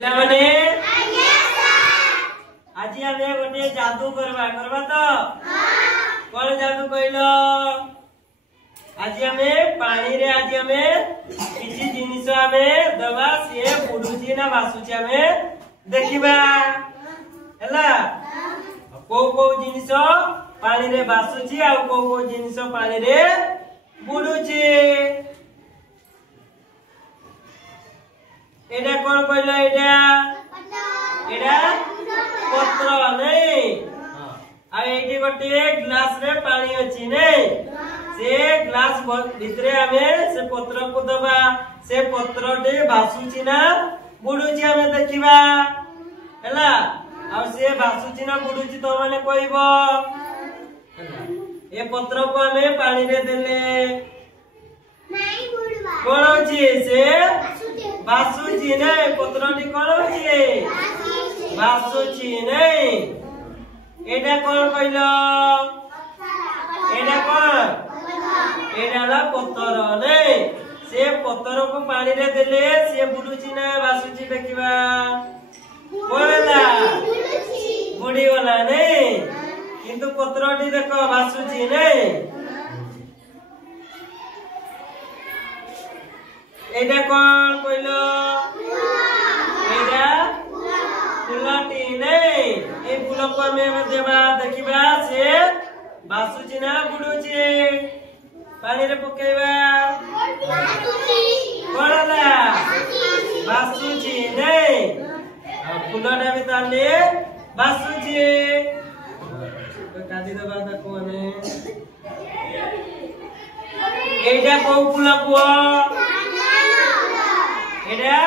माने आज आमे गोटे जादू करबा तो कौन जादू कहलो। आज आमे पानी रे आज आमे किसी जिनिस आमे दबा से बुडुची ना बासुची आमे देखिबा हैला। को जिनिस पानी रे बासुची आ को जिनिस पानी रे बुडुची। एडा कौन कहलो एडा पत्र नहीं आ एटी गोटे ग्लास रे पानी अछि नहीं से ग्लास भितरे आमे से पत्र को दबा से पत्र टे भासुची ना बुडुची आमे देखिबा हैला। आ से भासुची ना बुडुची तो माने कहबो ए पत्र को आमे पानी रे देले नहीं बुडवा कोन अछि से बासुची नहीं पत्र टी कोन अछि बासुची नहीं। एडा कौन कहलो एडा कौन एडा ला पत्थर नहीं से पत्थर को पानी रे देले से बुडुची ना बासुची देखिबा कोनला बुडी वाला नहीं किंतु पत्थरटी देखो बासुची नहीं। एडा कौन कहलो एडा फुलटी नहीं ए फूल को हमें देबा देखिबा से बासुची ना बुडुची पानी रे पकेबा कोनला बासुची नहीं आ फूलटा भी ताले बासुची तो काटी देबा ताको हमें एडा को फूल को एडा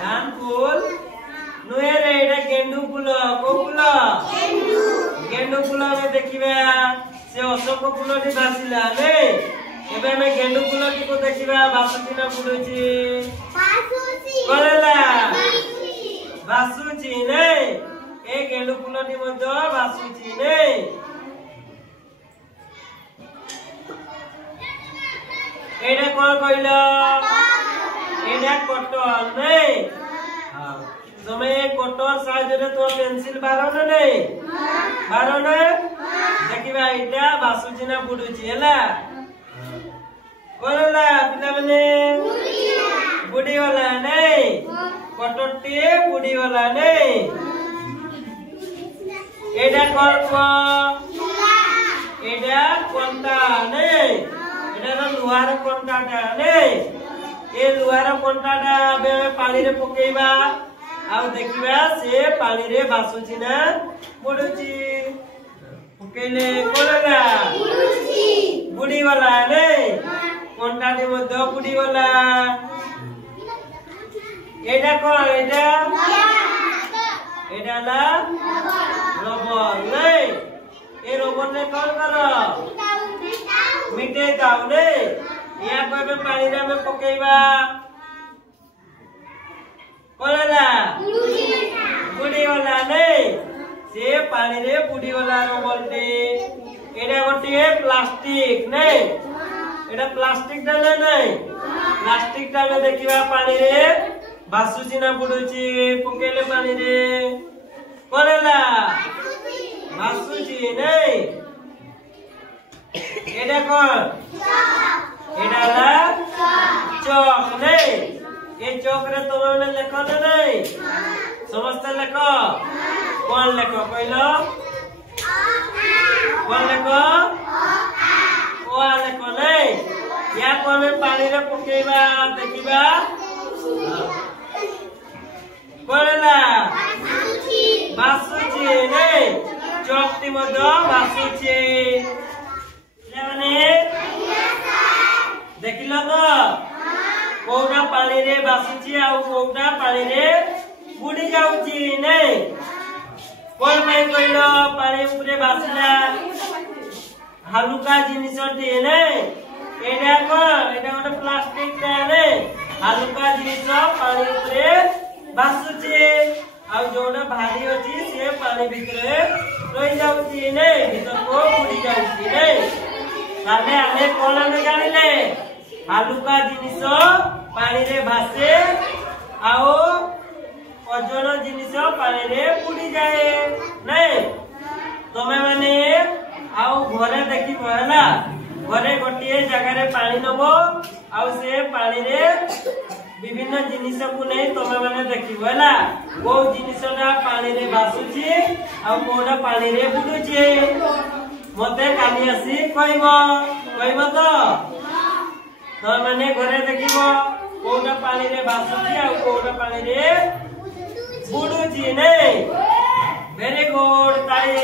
धान फूल नुए रे एडा गेंडू फूल को फूल गेंडू फूल में देखिबा से अशोक फूल टी भासिला ने एबे में गेंडू फूल टी को देखिबा बासुची ना बुडुची बासुची कोनला बासुची ने ए गेंडू फूल टी मध्य बासुची ने। एडा कोन कहलो एडा कटर नहीं हां समय कटर साइज रे तो पेंसिल बारन नहीं बारन देखिबा एटा बासुची ना बुडुची हैला कोनला पिला माने बुडी वाला नहीं कटर टे बुडी वाला नहीं। एडा कोन को एडा कोंटा नहीं एडा लुहार कोंटाटा नहीं ए लुहार कोंटाटा बे पानी रे पकेबा आ देखिबा से पानी रे बासुची ना बुडुची पकेले कोनला बुडुची बुडी वाला नहीं कोंटाटी मध्य बुडी वाला। एडा कोन एडा ला रबर नहीं ए रबर ने कोन करो मिटे दाव नहीं या कोई में पानी रे में पकेबा कोनला बुडी वाला नहीं से पानी रे बुडी वाला रबर टे एडा गोटे प्लास्टिक नहीं एडा प्लास्टिक डाले नहीं प्लास्टिक डाले देखिबा पानी रे बासुची ना बुडुची पकेले पानी रे कोनला बासुची नहीं। एडा कौन एडा ला चौक नहीं ये चौक रे तुम ने लिखो तो नहीं समस्त लिखो कौन लिखो कहलो कौन लिखो ओ लिखो नहीं या को में पानी रे पकेबा देखिबा कोनला बासुची नहीं चौक टी मध्य बासुची देखिल तो कोउटा पानी रे बासुची आ कोउटा पानी रे बुडी जाउची नहीं कोन में कहलो पानी ऊपर बासला हलुका जिनिस टे नहीं एडा को एडा गोटे प्लास्टिक टा रे हलुका जिनिस पानी ऊपर बासुची आ जोडा भारी अछि से पानी भितरे रहि जाउची नहीं भीतर को बुडी जाउची नहीं ताले आमे कोन में जानिले हालुका जिनिस पानी रे भासे आओ पानी रे बुड़ी जाए नहीं तमे माने आउ घरे देखी है घरे गोटे जगह पानी नब आउ से पानी रे विभिन्न जिनिस को नहीं तमे माने देखिबो हैला को जिनिसटा पानी रे भासुची आ कोडा पानी रे बुडुची मते काली आसी कहबो तो तमे माने घरे देखिबो कोडा पानी रे भासुची आ कोडा पानी रे बुडुची नहीं वेरी गुड ताली